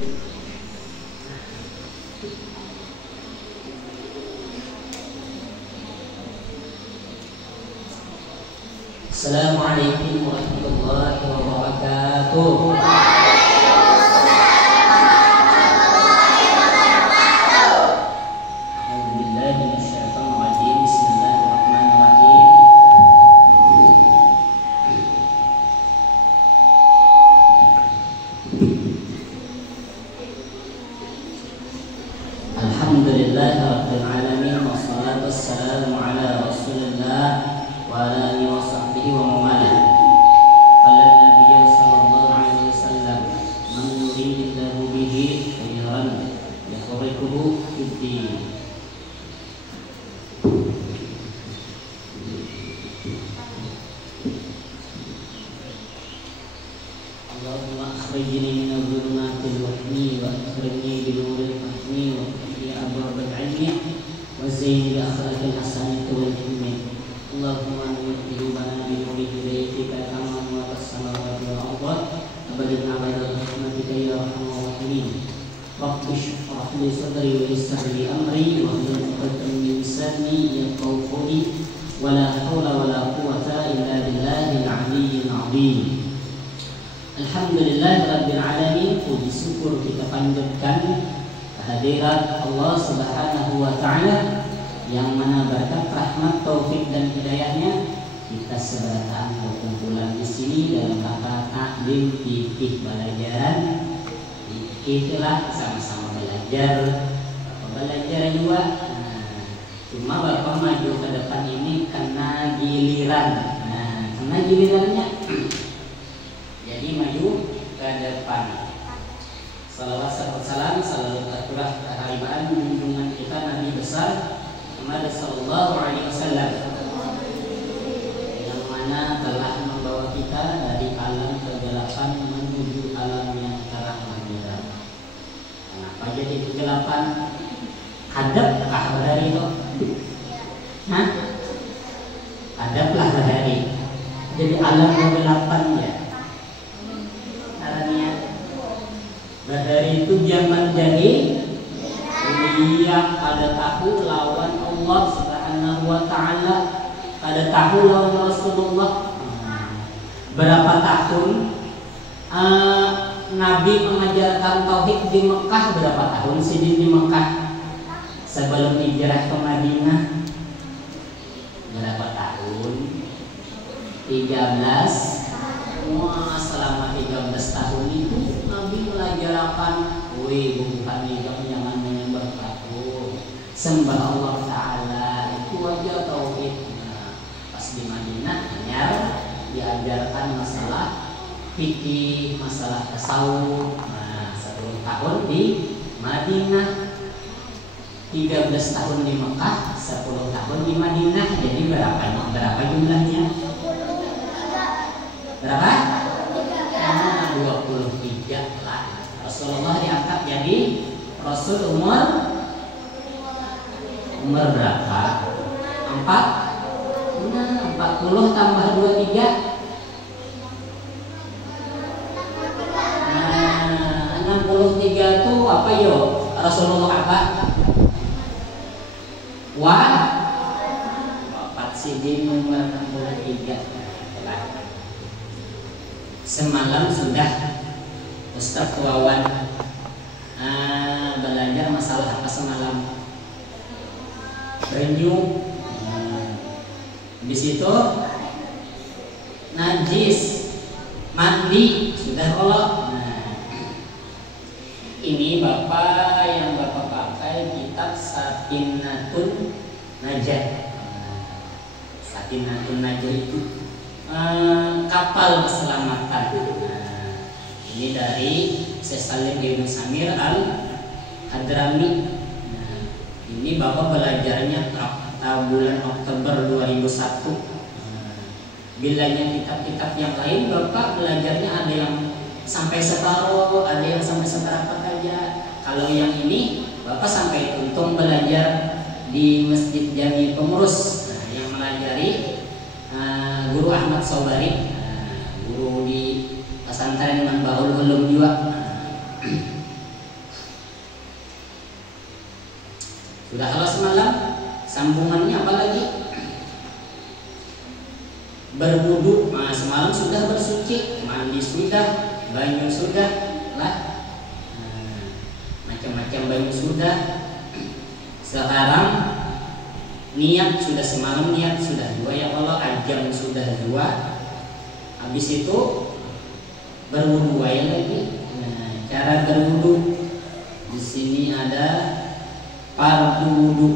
Assalamualaikum warahmatullahi wabarakatuh. Semalam sudah Ustaz Wawan belajar masalah apa semalam? Renew. Habis itu najis, mandi, sudah kolok. Ini Bapak yang Bapak pakai kitab Safinatun Najah. Safinatun Najah itu kapal keselamatan. Ini dari Syekh Salim Ibnu Samir Al-Hadrami. Ini Bapak belajarnya bulan Oktober 2001. Bilanya kitab-kitab yang lain Bapak belajarnya ada yang sampai separuh, ada yang sampai seberapa aja. Kalau yang ini Bapak sampai untung belajar di Masjid Jami Pengurus, yang melajari Guru Ahmad Sobari, guru di pesantren Manbaul Ulum juga. Sudah halas semalam, sambungannya apa lagi? Berwudu. Nah, semalam sudah bersuci, mandi sudah, banyu sudah lah, macam-macam banyu sudah. Sekarang niat sudah, semalam niat sudah 2 ya Allah, ajam sudah 2. Habis itu berwudu lagi. Nah, cara berwudu di sini ada fardu wudu.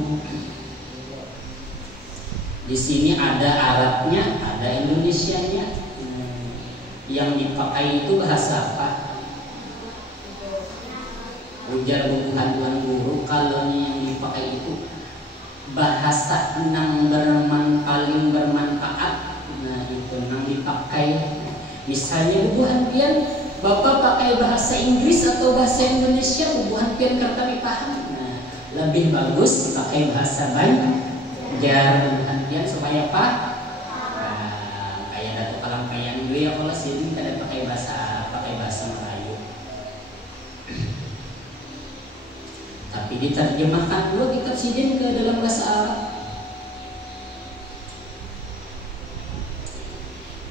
Di sini ada Arabnya, ada Indonesianya. Yang dipakai itu bahasa apa? Ujar bubuhan tuan guru, kalau yang dipakai itu bahasa nang paling bermanfaat. Nah, itu nang dipakai. Misalnya bubuhan pian, Bapak pakai bahasa Inggris atau bahasa Indonesia, bubuhan pian kertami paham. Nah, lebih bagus pakai bahasa Banjar bubuhan pian supaya apa? Kayak Datuk Kalampayan dulu ya, kalau sini kada pakai bahasa Melayu. Tapi diterjemahkan dulu kitab sidin ke dalam bahasa Arab.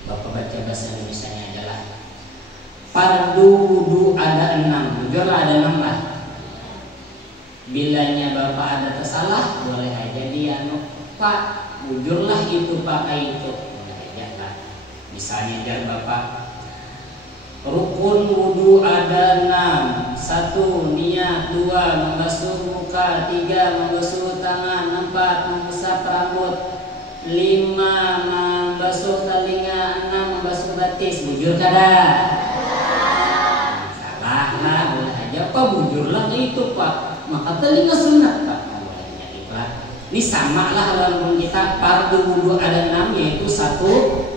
Bapak baca bahasa Indonesianya adalah fardu wudu ada 6, jujur ada 6 lah. Bilanya Bapak ada tersalah, boleh aja dia Pak, jujurlah itu pakai itu, boleh aja lah. Misalnya jar Bapak, rukun wudu ada 6. 1 niat, 2 membasuh muka, 3 membasuh tangan, 4 mengusap rambut, 5 membasuh telinga, 6 membasuh batis. Bujur kada? Salah lah, boleh aja Pak, bujurlah itu Pak, maka telinga sunat Pak, boleh aja lah. Ini sama lah dalam kita fardu wudu ada 6, yaitu 1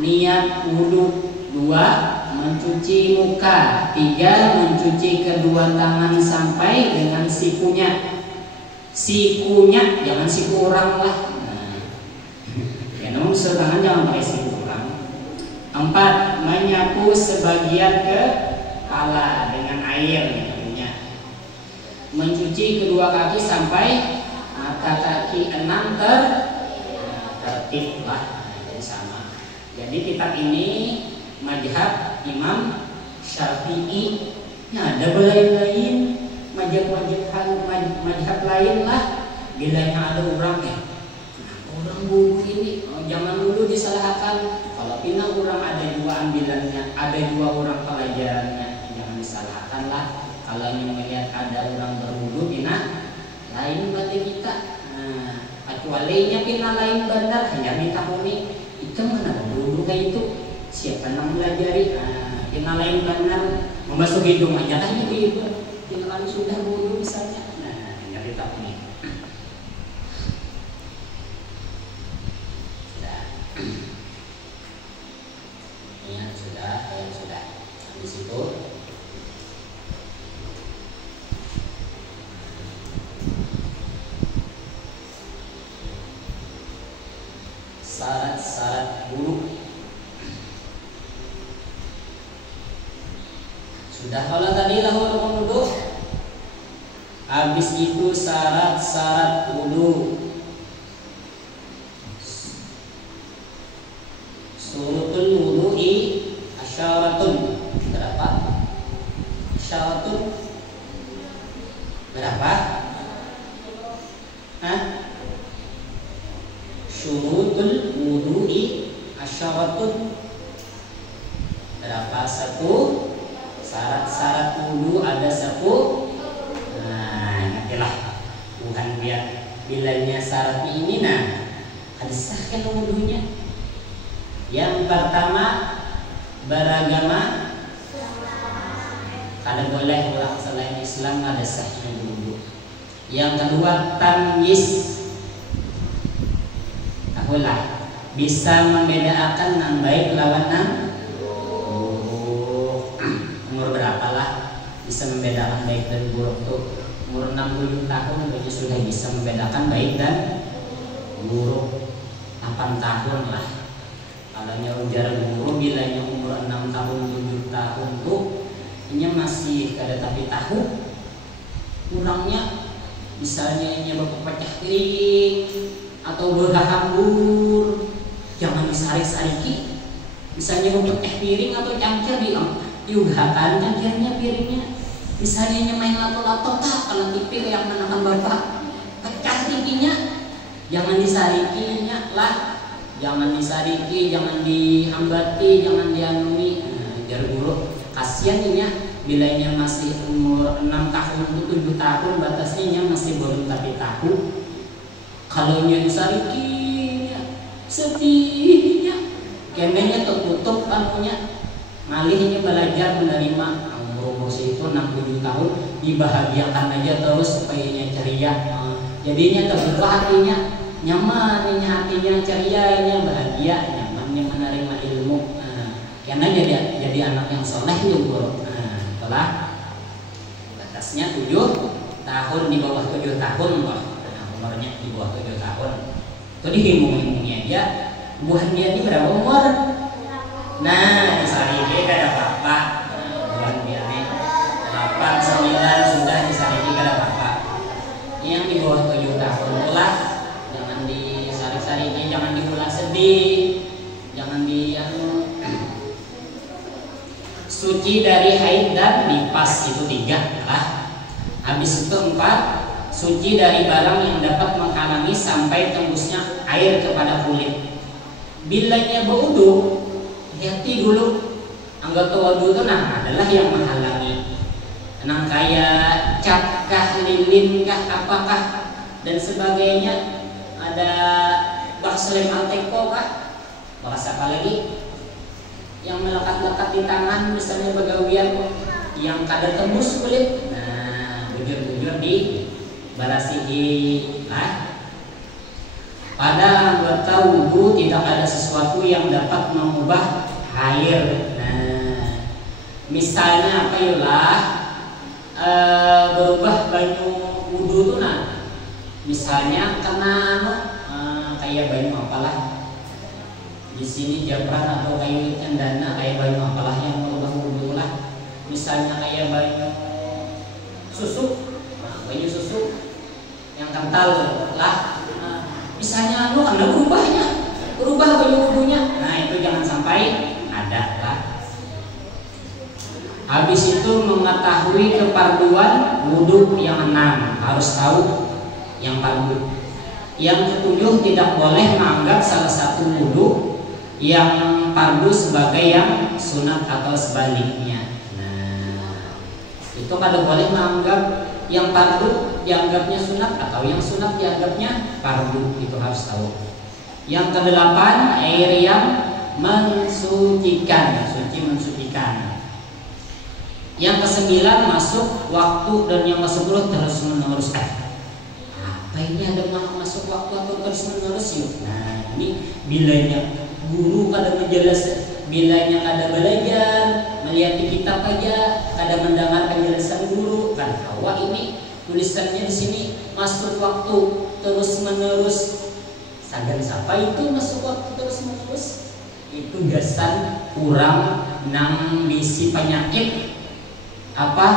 niat wudu, 2 mencuci muka, 3 mencuci kedua tangan sampai dengan sikunya. Sikunya jangan siku orang lah. Nah, ya namun tangan jangan pakai siku orang. 4 menyapu sebagian kepala dengan air tentunya. Mencuci kedua kaki sampai mata kaki. 6 tertib lah. Jadi sama. Jadi kitab ini madhab Imam Syafi'i. Nah, ada lain-lain madhab lain lah. Bilanya ada orang orang wudu ini, jangan dulu disalahkan. Kalau pinang orang ada 2 ambilannya, ada 2 orang pelajarannya, jangan disalahkan lah. Kalau yang melihat ada orang berwudu pinang lain berarti kita. Nah, kecualinya pinang lain benar, hanya ditahuni itu mana wudu kayak itu. Siapa yang melajari? Kita lain benar membasuh hidung aja kan gitu. Kita kan sudah wudu misalnya. Nah, tinggal kita ini. Sudah. Ini sudah. Habis itu syarat-syarat wudu. Sudah kalau tadi lahul wudu. Habis itu syarat-syarat wudu. Surutul wudu'i asyaratun. Berapa? Asyaratun berapa? Syurutul wudu'i asyaratun berapa? 1. Syarat-syarat wudu ada 10. Nah, ingatlah bukan biar bilanya syarat ini. Nah, ada sahkan wudunya. Yang pertama beragama, kada boleh orang selain Islam ada sahnya wudu. Yang kedua tamyiz, tahulah bisa membedakan yang baik lawan yang umur berapa lah bisa membedakan baik dan buruk tuh. Umur 60 tahun bagi sudah bisa membedakan baik dan buruk. 8 tahun lah. Kalau ujar guru bilanya umur 6 tahun 7 tahun tuh ini masih kada tapi tahu. kurangnya misalnya bapak pecah piring atau berhambur, jangan disarik-sariki. Misalnya bapak pecah piring atau cangkir diudahakan cangkirnya piringnya. Misalnya main lato-lato kalau tipir yang menekan bapak pecah tingginya, jangan disarikinya lah, jangan disariki, jangan dihambati, jangan dianumi. Jar guru kasihan bilanya masih umur 6 tahun atau 7 tahun, batasnya masih belum tapi tahu. Kalau disarikinya sedihnya, kenanya tertutup anunya, ngalihnya belajar menerima. Umur itu 6-7 tahun dibahagiakan aja terus supaya ceria. Jadinya terbuka hatinya, nyaman hatinya, ceria, bahagia, nyamannya menerima ilmu. Karena jadi anak yang soleh juga. Itulah batasnya 7 tahun, di bawah 7 tahun umurnya di bawah 7 tahun. Itu dihimbung-himbungnya aja. Buah dia ini berapa umur? Nah, disariki kada apa-apa. Buah dia nih 8, 9 sudah disariki kada apa-apa. Yang di bawah 7 tahun itulah jangan disarik-sariki, jangan diulah sedih, jangan suci dari haid dan nifas, itu 3 lah. Habis itu 4, suci dari barang yang dapat menghalangi sampai tembusnya air kepada kulit. Bilanya berwudu, hati dulu. Anggota wudu itu adalah yang menghalangi. Kayak cap kah, lilin kah, apakah dan sebagainya. Ada bakselem alteko kah, bahasa apa lagi? Yang melekat-lekat di tangan, misalnya begawian yang kada tembus kulit. Nah, bujur-bujur di barasihi lah. Pada anggota wudu tidak ada sesuatu yang dapat mengubah air. Nah, misalnya apa yulah berubah banyu wudu tuh misalnya kena kayak banyu apalah. Di sini japran atau kayu cendana, kayak banyu apalah yang merubah wudu lah. Misalnya kayak banyu susu, banyu susu yang kental lah. Misalnya karena berubah banyu wudunya. Nah, itu jangan sampai ada lah. Habis itu mengetahui keparduan wudu yang 6, harus tahu yang fardu. Yang ke-7, tidak boleh menganggap salah satu wudu yang fardu sebagai yang sunat atau sebaliknya. Nah, itu kada boleh menganggap yang fardu dianggapnya sunat atau yang sunat dianggapnya fardu, itu harus tahu. Yang ke-8, air yang mensucikan, suci mensucikan. Yang ke-9, masuk waktu, dan yang ke-10 terus menerus. Apa ini ada masuk waktu atau terus menerus yuk? Nah, ini bilanya guru kada menjelas, bilanya kada belajar, melihat di kitab aja, kada mendengar penjelasan guru. Kan hawa ini tulisannya di sini masuk waktu terus menerus. Sadar siapa itu masuk waktu terus menerus? Itu gasan kurang nang bisi penyakit apa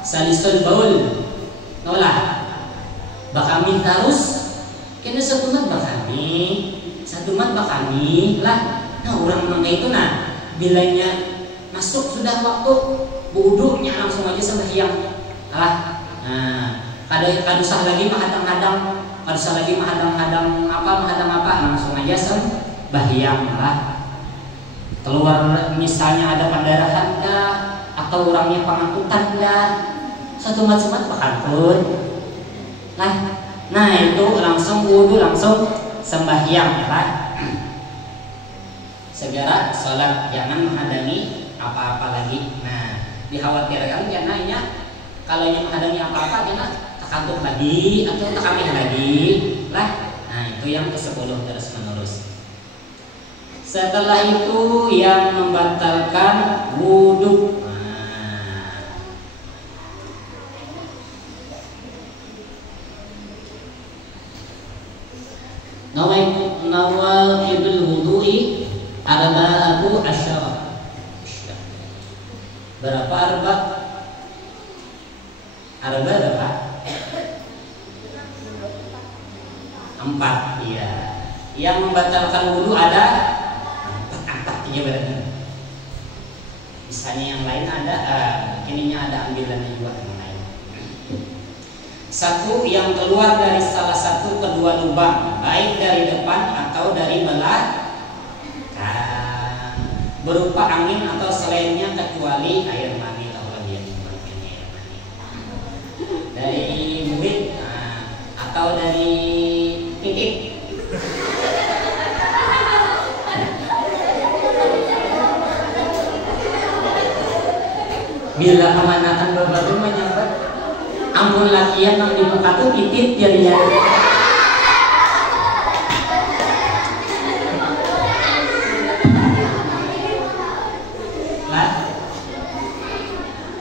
salisul baul nolah bakami terus kena satu mat bakami lah. Nah, orang mangga itu bilanya masuk sudah waktu wudunya langsung aja sembahyang lah. Nah, kada usah lagi menghadang-hadang, apa langsung aja sembahyang lah. Keluar misalnya ada pendarahan kah atau orangnya pengangkutan kah, satu macam bakantun lah. Nah, itu langsung wudu, langsung sembahyang lah. Segera sholat, jangan menghadangi apa-apa lagi. Nah, dikhawatirkan karena kalau yang menghadangi apa-apa karena takantun lagi atau takamih lagi lah. Nah, itu yang ke-10 terus menerus. Setelah itu yang membatalkan wudu. Nawaibul wudu'i arba'atu asyara. Berapa arba? Arba berapa? 4 ya. Yang membatalkan wudu ada 4 ya berarti. Misalnya yang lain ada, ininya ada ambilannya juga yang lain. 1 yang keluar dari salah satu kedua lubang, baik dari depan atau dari belakang, berupa angin atau selainnya kecuali air mani. Dari murid atau dari titik. Bila kemanakan bapak menyambat, ampun lakian yang di muka tuh titit jadinya. Lah,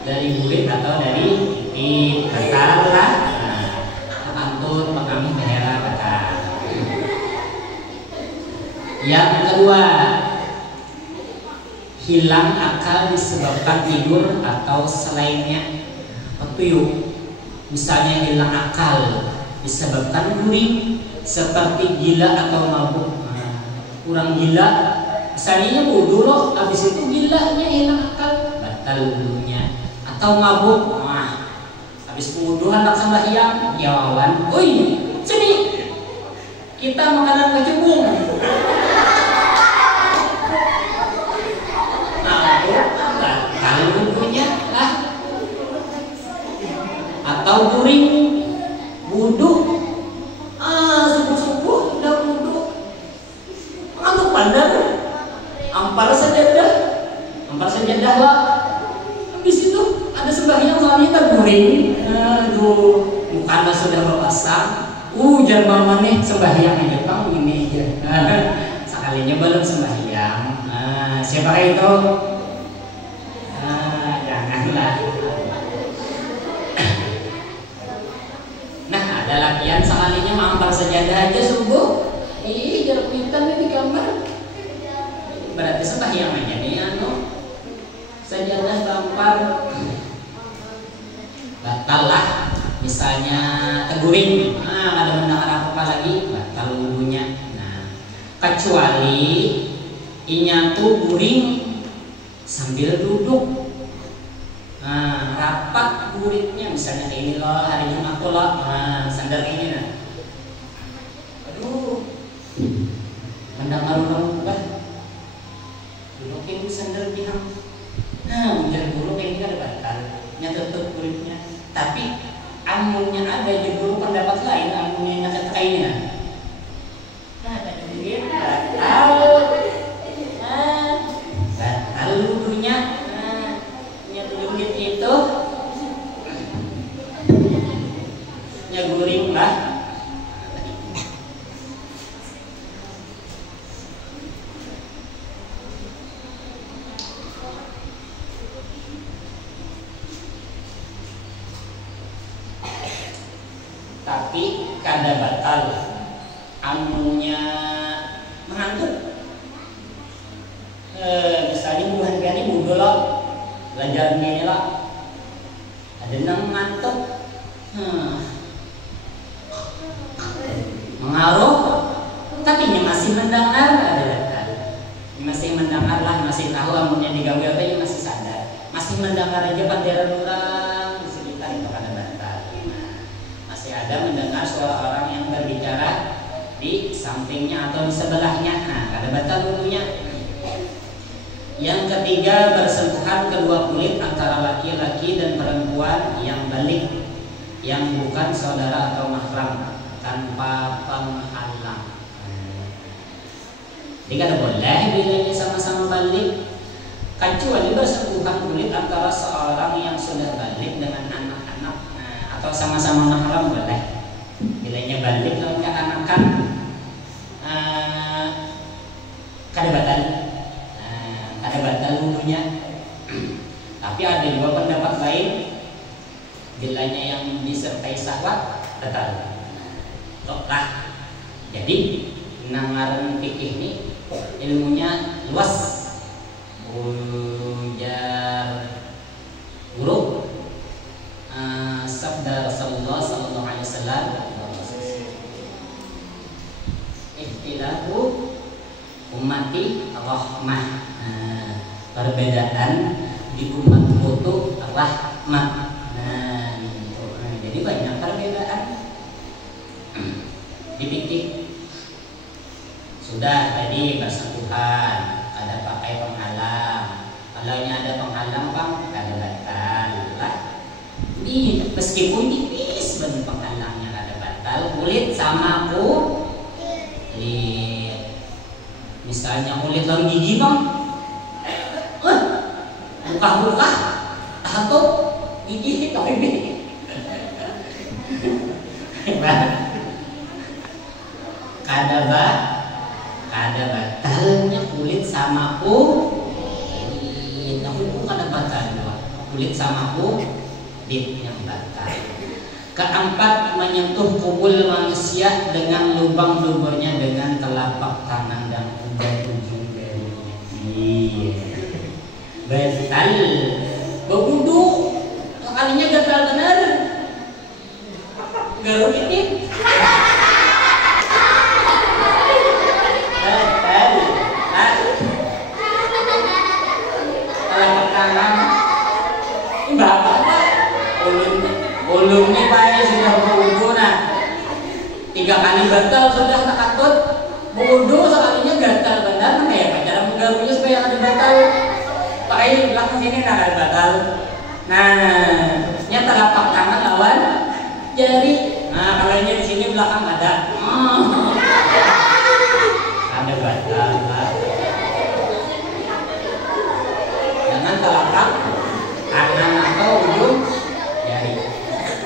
dari murid atau dari titik, batal lah. Pantun, pengamu, behera, batal. Yang kedua, hilang akal disebabkan tidur atau selainnya. Petuyuk, misalnya hilang akal disebabkan guring, seperti gila atau mabuk. Kurang gila, misalnya wudu loh, habis itu gilanya hilang akal, batal wudunya. Atau mabuk, habis penguduhan nak sembahyang, jawaban, oi sini kita makanan kecubung. Kalau wudunya lah, atau guring wudu, subuh-subuh udah wudu, ngantuk pandang, ampar sajadah lah. Habis itu ada sembahyang soalnya kita guring, aduh, mukanya sudah berpasang, jangan maneh sembahyang aja bang, ini aja, sekalinya belum sembahyang. Siapa itu? Janganlah. Nah, ada lakian sekalinya mampar sejadah aja subuh, jarak hitam di kamar, berarti sembahyang aja nih sejadah tampar, batal lah. Misalnya teguring, ada mendengar apa lagi, batal wudunya. Nah, kecuali inya tuh guring sambil duduk, rapat guringnya, misalnya kayak ini loh, hari Jumat tuh loh, sandal ini nah, aduh, mendengar orang bah, dudukin sandal bihang, ujar dulu kayak ini kan ada batal, tutup guringnya, tapi amunnya ada judul pendapat lain, amunnya nyatet kainnya, ada duit, batal wudunya, duit itu nyaguring lah. Tapi kada batal amunnya mengantuk. Misalnya bulan kali budol lo, belajar ini lah, ada nang ngantuk, mengaruh, tapi masih mendengar, ada batal. Masih mendengar lah, masih tahu amunnya digawe apa, masih sadar, masih mendengar aja panderan orang di sekitar itu kada batal. Masih ada mendengar suara orang yang berbicara di sampingnya atau di sebelahnya, kada batal wudunya. Yang ketiga, bersentuhan kedua kulit antara laki-laki dan perempuan yang balik, yang bukan saudara atau mahram, tanpa penghalang. Jadi kada boleh bilanya sama-sama balik, kecuali bersentuhan kulit antara seorang yang sudah balik dengan anak-anak, atau sama-sama mahram boleh. Bilanya balik kalau keanakan, kada batal. Ada batal wudunya. Tapi ada juga pendapat lain, bilanya yang disertai syahwat batal. Lah. Jadi nangaran fikih ini ilmunya luas. Ujar guru sabda Rasulullah sallallahu alaihi wasallam, ummati rahmah. Nah, perbedaan di umatku itu rahmah. Nah, gitu. Nah, jadi banyak perbedaan. Dipikir sudah tadi bersentuhan, ada pakai penghalang. Kalau ini ada penghalang bang, kada batal lah. Ini meskipun tipis banget penghalangnya kada batal. Kulit sama kulit. Misalnya kulit dalam gigi bang, buka-buka, atau gigi tapi kada batalnya kulit sama kulit. Nah, itu kada batal kulit sama kulit yang batal. Keempat, menyentuh kubul manusia dengan lubang duburnya dengan telapak tangan dan ujung jarinya. Iya, batal. Berwudu kalinya gatal benar. Garuk ini. Ulun nih pak sudah berwudu nah 3 kali gatal sudah tak katut berwudu sekalinya gatal benar nah ya pak cara menggarunya supaya ada batal pak belakang sini nah ada batal nah nya telapak tangan lawan jari nah kalau di sini belakang ada ada batal lah. Jangan telapak tangan atau ujung jari.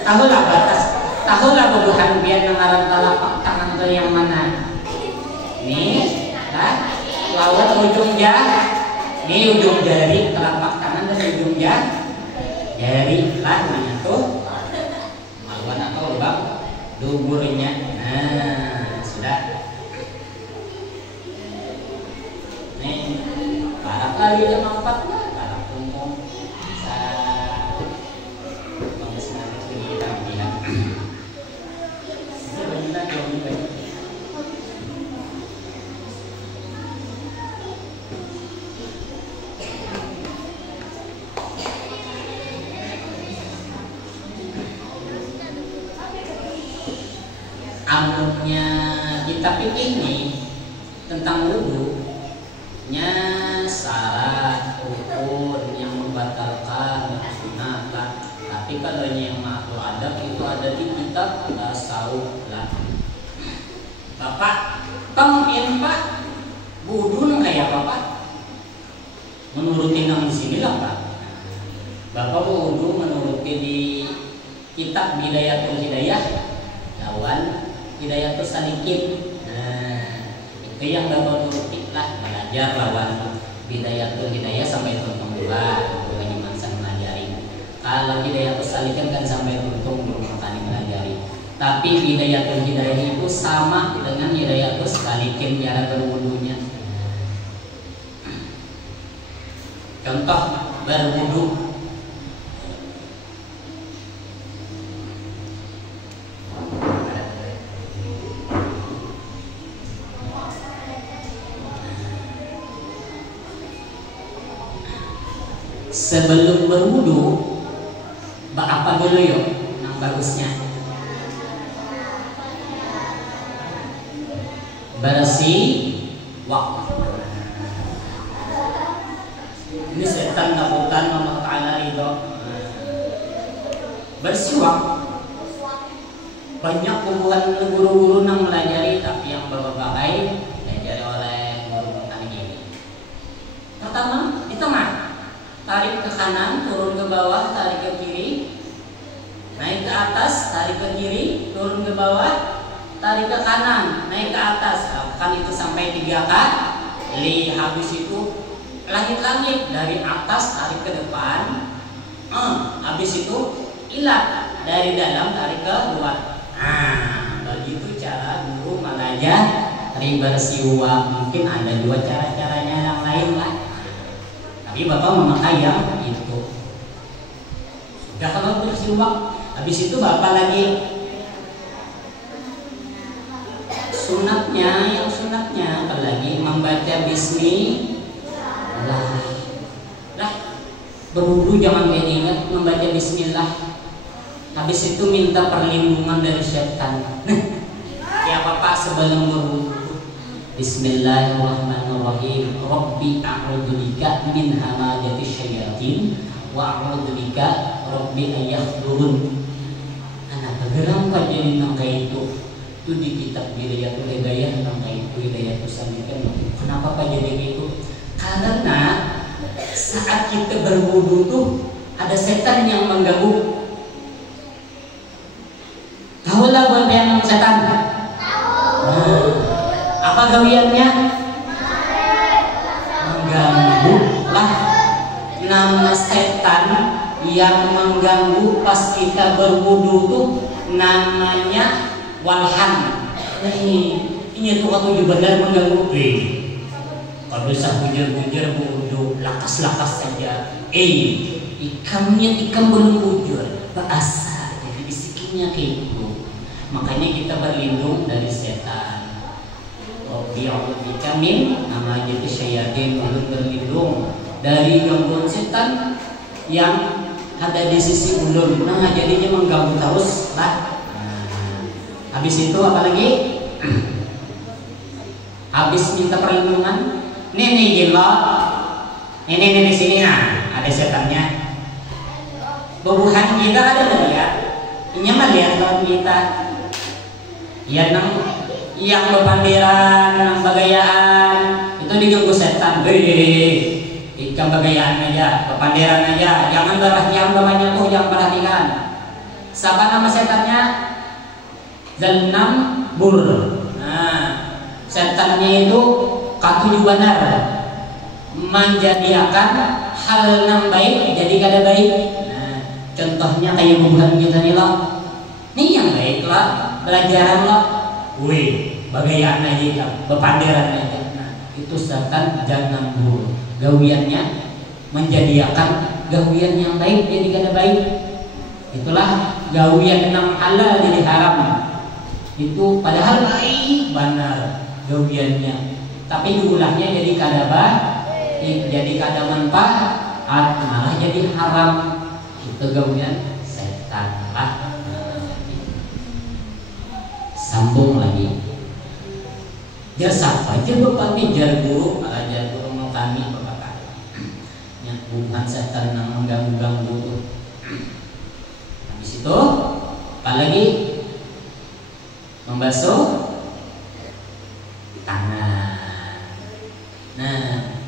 Tahulah batas, tahulah kebutuhan biar mengarang telapak tangan ke yang mana. Nih, kan? Lawan ujung jari, nih ujung jari telapak tangan dan ujung jari lah namanya tuh. Lawan atau lubang duburnya. Nah, sudah. Nih, para kali yang 4 lah, para kumpul. Amunnya kita pikir nih tentang wudu nya syarat rukun yang membatalkan sunatan. Tapi kalau yang makhluk adab itu ada di kitab tasawuf lah. Bapak tengin pak wudu kayak bapak menuruti nang di sini lah pak. Bapak wudu menuruti di kitab Bidayatul Hidayah lawan Hidayatus Salikin. Nah, itu yang bapak nuruti lah, belajar lawan Bidayatul Hidayah sampai tuntung dua, bukannya mansan melajari. Kalau Hidayatus Salikin kan sampai tuntung belum makanya melajari. Tapi Hidayatul Hidayah itu sama dengan Hidayatus Salikin cara berwudunya. Contoh berwudu. Sebelum berwudu, apa dulu yuk yang bagusnya? Bersih waktu. Ini setan takutan Allah Ta'ala ridho. Bersih waktu. Banyak kumpulan guru-guru yang melajari, tapi yang berbahaya diajari oleh guru kami ini. Pertama di tengah. Tarik ke kanan, turun ke bawah, tarik ke kiri, naik ke atas, tarik ke kiri, turun ke bawah, tarik ke kanan, naik ke atas. Kan itu sampai 3 kali. Habis itu langit-langit dari atas tarik ke depan. Habis itu ilat dari dalam tarik ke luar. Nah, begitu cara guru melajari bersiwak. Mungkin ada 2 cara-caranya yang lain lah. Tapi bapak memakai yang itu. Sudah kalau bersiwak, habis itu bapak lagi Sunatnya, yang sunatnya apalagi membaca bismillah. Lah, berwudu jangan ingat membaca bismillah. Habis itu minta perlindungan dari setan. Ya Bapak sebelum berwudu, Bismillahirrahmanirrahim. Rabbi a'udzubika min hamazati syayatin wa a'udzubika rabbi ayahdurun. Anak geram ka jadi nangka itu di kitab Bidayatul Hidayah nangka itu Hidayah Tusandikan. Kenapa Pak jadi gitu? Karena saat kita berwudu tuh ada setan yang mengganggu. Tahu lah buat yang setan? Apa gawiannya? Mengganggu lah. Nama setan yang mengganggu pas kita berwudu tuh namanya walhan. Ini tuh aku juga benar mengganggu. Kalau bisa bujur-bujur wudu lakas-lakas saja. Ikamnya ikam belum bujur, bahasa jadi bisikinnya kayak itu. Makanya kita berlindung dari setan. Bi'udhika min hamazati syayatin, berlindung dari gangguan setan yang ada di sisi ulun. Nah, jadinya mengganggu terus lah. Habis itu apa lagi? Habis minta perlindungan. Nih gila. Ini di sini nah, ada setannya. Bubuhan kita ada nggak ya? Ini mah lihat lawan kita. Ya yang bepandiran, yang bagayaan itu diganggu setan. Ikan bagayaan aja, bepandiran aja, jangan yang namanya tuh jangan perhatikan. Siapa nama setannya? Zalnam Bur. Nah, setannya itu katuju benar, menjadikan hal yang baik jadi kada baik. Nah, contohnya kayak bubuhan kita nih lah. Nih yang baik lah, belajaran lah. Bagayaan aja, bepandiran aja. Nah, itu setan jangan buruk. Gawiannya menjadikan gawian yang baik jadi kada baik. Itulah gawian yang halal jadi haram. Itu padahal baik benar gawiannya, tapi diulahnya jadi kada baik, jadi kada manfaat, malah jadi haram. Itu gawian setan lah. Sambung lagi. Jar siapa aja bapak nih jar guru mau kami bapak. Bukan setan yang mengganggu tuh. Habis itu apa lagi? Membasuh tangan. Nah,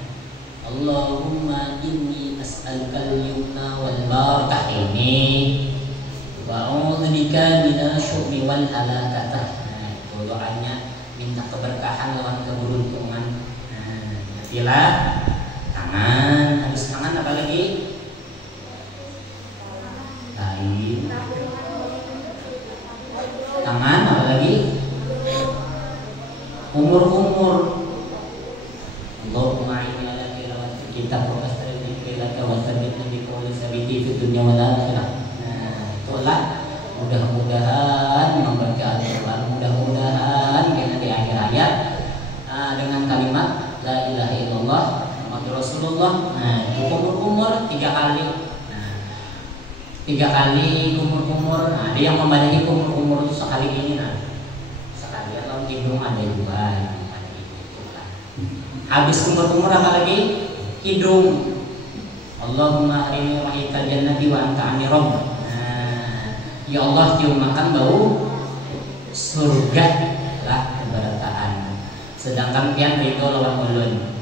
Allahumma inni as'alukal yumna wal barakah ini. Wa'udzubika minasyu'mi wal halakatah. Nah, itu doanya minta keberkahan lawan keberuntungan. Nah, bila tangan, habis tangan apa lagi? Lain. Tangan apa lagi? Umur. Allahumma inni ala tilawati kitab wa astagfiruka ilaka wa tsabbitni bi qawli sabiti fid dunya wal akhirah. Itulah mudah-mudahan membaca Al-Quran, mudah-mudahan karena di akhir hayat dengan kalimat la ilaha illallah Muhammadur Rasulullah. Nah, itu kumur 3 kali. Nah, 3 kali kumur. Nah, ada yang membacanya kumur itu sekali ini nah. Sekali atau hidung ada juga. Habis kumur apa lagi? Hidung. Allahumma arini wahita jannati wa anta amirab. Ya Allah, cium makan bau surga lah keberataan. Sedangkan pian ridho lawan ulun.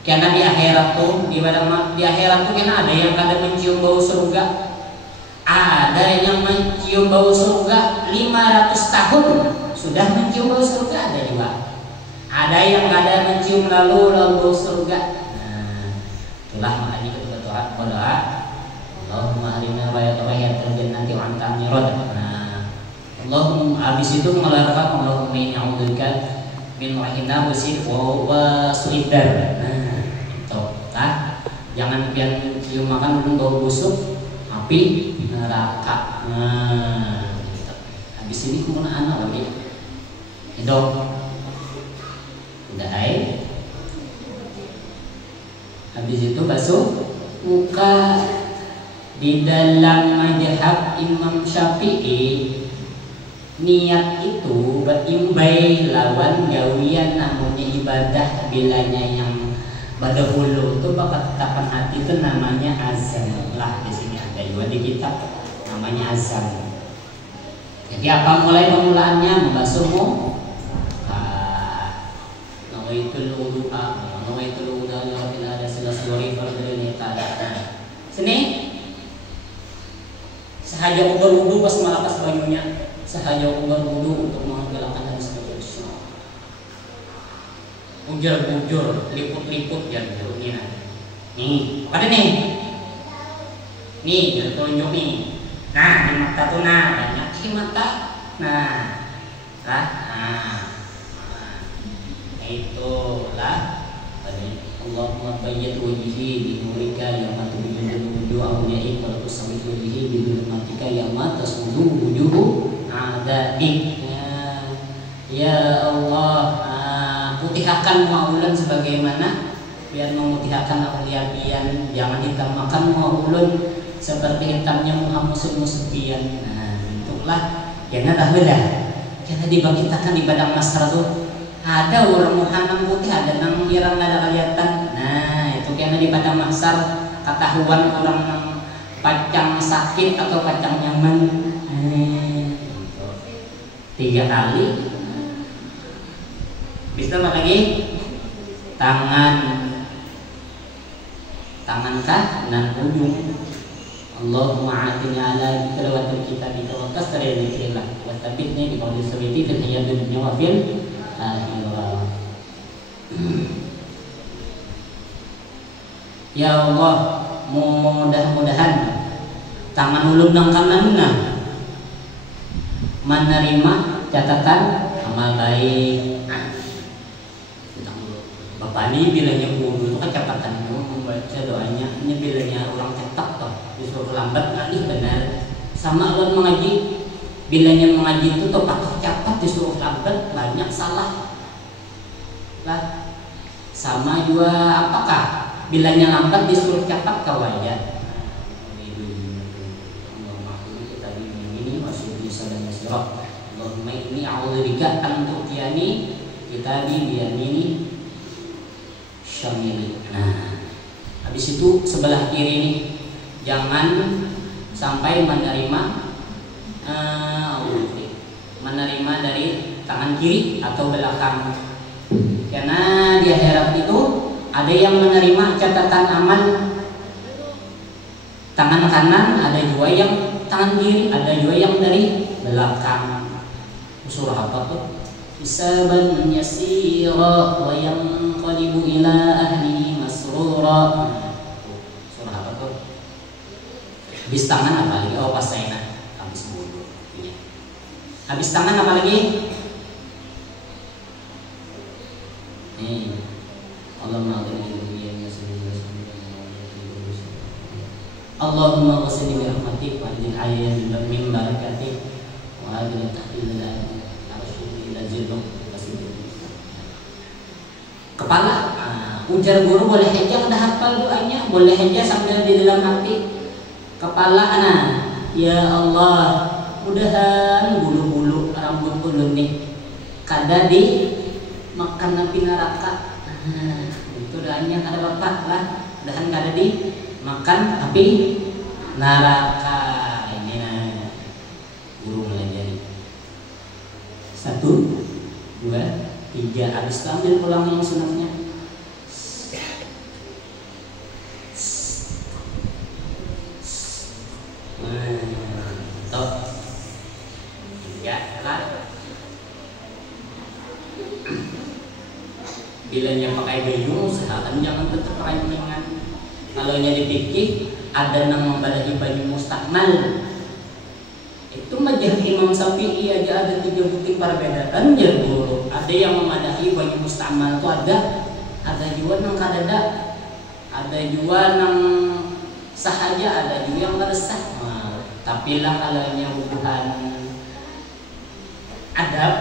Karena di akhirat tuh di akhirat tuh kena ada yang kada mencium bau surga. Ada yang mencium bau surga 500 tahun sudah mencium bau surga, ada juga. Ada yang kada mencium lalu bau surga. Nah, itulah makanya kita berdoa. Allahumma arina wayatawahiyatul jannati wa anta amirad. Nah, Allahumma habis itu mengeluarkan Allahumma inni a'udzubika min wahina wasif wa su'idar. Nah, itu lah. Jangan pian cium makan bau busuk, api neraka. Nah, gitu. Habis ini kemudian anak lagi. Itu Habis itu basuh muka. Di dalam mazhab Imam Syafi'i, niat itu berimbai lawan gawian namanya ibadah bilanya yang berdahulu itu bapak tetapan hati itu namanya azan lah. Di sini ada juga di kitab namanya azan. Jadi apa mulai permulaannya? Membasuh muka. Nawaitul wudu'a, nawaitul wudu'a wa ila rasulullah fardhu ta'ala. Sini sahaja berwudu pas malakas banyunya, sahaja berwudu untuk menghilangkan dan sebagainya. Bujur-bujur, liput-liput ya ini. Nih, apa nih? Nih, tunjuk nih. Nah, di mata tuh banyak di mata. Itulah tadi Allahumma bayyid wajhi bi nurika ya ma tubiyyinu wujuh awliyaik wa tusawwif wajhi bi dhulmatika ya ma tasuddu wujuhu a'daik. Ya Allah, putihkan maulun sebagaimana biar memutihkan awliya-awliyan, jangan hitamakan maulun seperti hitamnya Muhammad sekian. Nah, itulah karena dah beda. Karena dibangkitkan di padang mahsyar tuh ada orang muhanam putih, ada nang irang ada kelihatan. Nah, itu karena di padang mahsyar ketahuan orang nang pacang sakit atau pacang nyaman. 3 kali. Bisa apa lagi? Tangan kah dan ujung. Allahumma a'tini ala tilawatil kitabika wa kasri dzikrillah wa tabbitni bi qawli sabiti fil hayatid dunya wa fil akhirah. Ya Allah, mudah-mudahan tangan ulun dan kananna menerima catatan amal baik. Bapak ini bilangnya wudu itu kecepatan membaca doanya, ini bilangnya orang cetak toh disuruh lambat kali benar. Sama ulun mengaji, bilangnya mengaji itu toh pakai cepat disuruh lambat banyak salah lah. Sama juga apakah bilangnya lambat disuruh cepat kawayan. Allahumma inni a'udzubika an tu'tiyani kitabi biyamini syamili. Nah, habis itu sebelah kiri nih jangan sampai menerima dari tangan kiri atau belakang. Karena di akhirat itu ada yang menerima catatan amal tangan kanan, ada juga yang tangan kiri, ada juga yang dari belakang. Surah apa tuh? Hisaban yasira wa yanqalibu ila ahlihi masrura. Surah apa tuh? Habis tangan apa lagi? Oh, pas saya habis wudu. Habis tangan apa lagi? Nih, Allahumma Allahumma ghsilni bi rahmatik wa ajil ayyan min barakatik wa ajil tahtil kepala. Ujar guru boleh aja udah hafal doanya, boleh aja sambil di dalam hati. Kepala ya Allah, mudahan bulu-bulu rambut ulun nih kada di makan napi neraka. Itu doanya kada bapak lah, mudahan kada di makan api neraka. Ini guru melajari 1, 2, 3. Habis ambil pulang yang sunatnya. Top 3 lah. Bilanya pakai baju usahakan jangan tetap pakai pengingat. Kalau nya dipikir ada yang membadahi baju mustakmal. Itu mazhab Imam Syafi'i aja ada 3 bukti perbedaan ya guru. Ada yang memadahi baju mustamal itu ada juga yang kadada, ada juga yang sahaja, ada juga yang meresah. Tapi lah kalau nya hubungan adab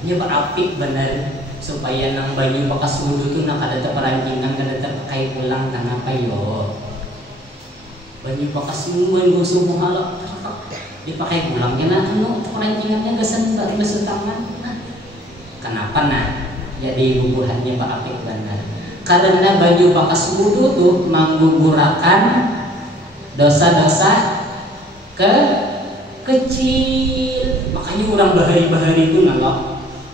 nya berapik benar. supaya nang banyu bekas wudhu tuh nak ada perancingan kada terpakai pulang kenapa yo banyu bekas wudhu gosok muhala dipakai pulang kena perancingannya gasan baru basuh tangan kenapa nah jadi gugurannya Pak Apik benar karena baju bekas wudhu tuh menggugurkan dosa-dosa kecil makanya orang bahari-bahari itu nggak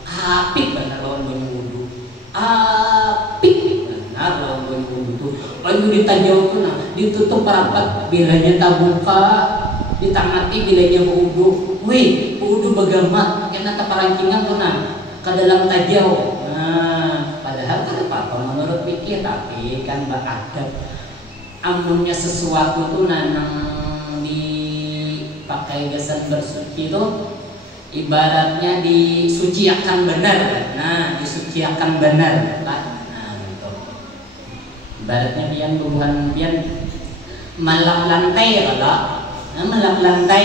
apik benar lawan banyu wudhu apik benar lawan banyu wudhu tuh banyu ditajau tuh nah ditutup rapat bilanya tak buka ditamati bilanya wudhu wih wudhu bagamat kena tak perancingan tuh nah ke dalam tajau nah padahal kan apa menurut pikir tapi kan adab amunnya sesuatu tuh nanang dipakai gasan bersuci tuh ibaratnya disuciakan benar nah disuciakan benar nah gitu ibaratnya pian bubuhan pian malap lantai kalau melap lantai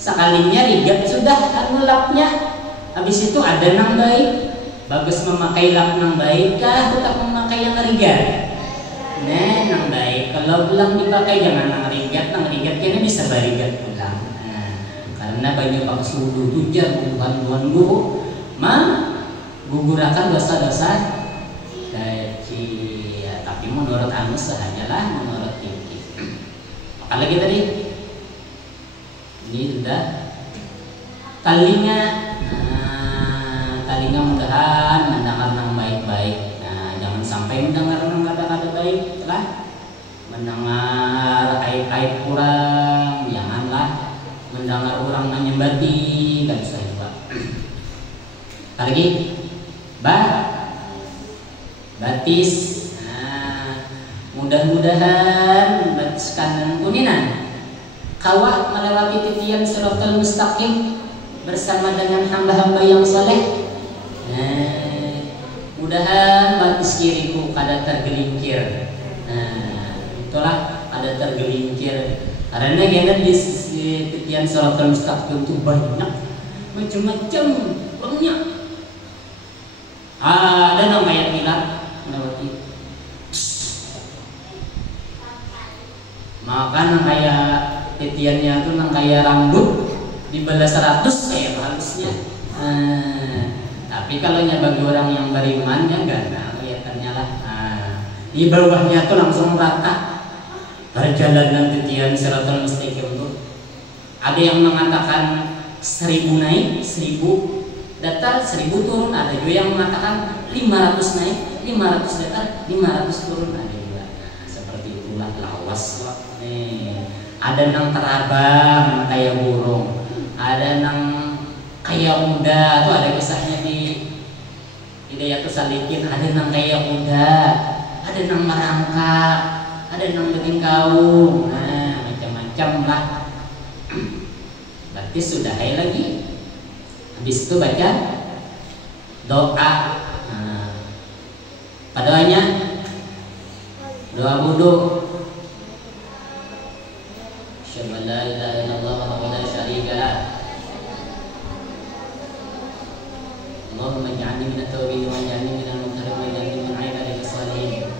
sekalinya rigat sudah kan melapnya habis itu ada nang baik bagus memakai lap nang baik kah tetap memakai yang rigat nah nang baik kalau pulang dipakai jangan nang rigat kena bisa barigat pulang karena banyak bekas wudhu tujar bukan guru gugurakan dosa-dosa kecil ya, tapi menurut anu sahajalah menurut ini apalagi tadi ini sudah talinga mudahan mendengar yang baik-baik nah jangan sampai mendengar yang kata-kata baik lah mendengar aib-aib kurang janganlah mendengar orang menyembati gak bisa juga lagi batis nah, mudah-mudahan batis kanan kuninan kawah melewati titian siratal mustaqim bersama dengan hamba-hamba yang saleh nah, mudahan batis kiriku kada tergelincir nah, itulah kada tergelincir karena kena di titian siratal mustaqim itu banyak macam-macam banyak ada nama ayat hilang melewati maka nang kayak titiannya tuh nang kayak rambut dibalas 100 kayak halusnya tapi kalau bagi orang yang beriman ya enggak nah kelihatannya lah di bawahnya tuh langsung rata perjalanan titian siratal mustaqim tuh ada yang mengatakan 1000 naik 1000 datar 1000 turun ada juga yang mengatakan 500 naik 500 datar 500 turun ada juga seperti itulah lawas lah ada nang terabang kayak burung ada nang kayak kuda tuh ada kisahnya di Hidayatus Salikin ada nang kayak kuda ada nang merangkak ada nang bikin kaum nah macam-macam lah berarti sudah lagi habis itu baca doa doanya doa wudu asyhadu an la ilaha illallah wa la syarika lah Allahumma ij'alni minat tawabin wa ij'alni minal muhtadin wa ij'alni min ibadika shalihin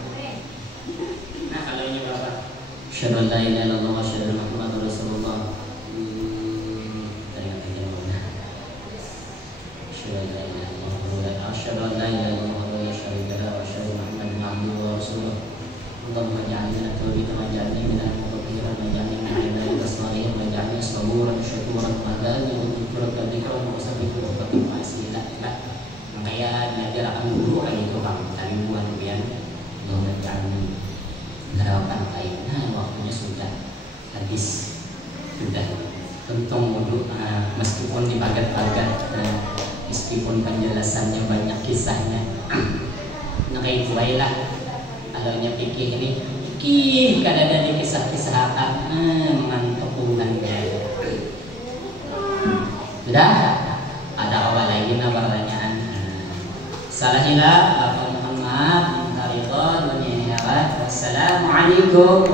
nah kalau ini berapa asyhadu an la ilaha illallah wa asyhadu anna muhammadar rasulullah asyhadu an la ilaha illallah wa la syarika lah wa asyhadu anna muhammadan abduhu wa rasuluh Allahumma ij'alni minat tawabin wa ij'alni minal muhtadin wa ij'alni min ibadika shalihin wa ij'alni saburan syakuran madani wa dzikran dzikran wa sabbihu wa ta'ala makanya belajar akan guru kayak itu bang tadi buat kemudian Allahumma ij'alni harapan baik nah waktunya sudah habis sudah tentang wudu meskipun dibagat-bagat meskipun penjelasannya banyak kisahnya nah kayak itu lah kalau pikir ini pikir kada ada di kisah-kisah akan mantap bulan sudah ada awal lagi pertanyaan salah hilang Bapak Muhammad minta ridho dunia akhirat wassalamualaikum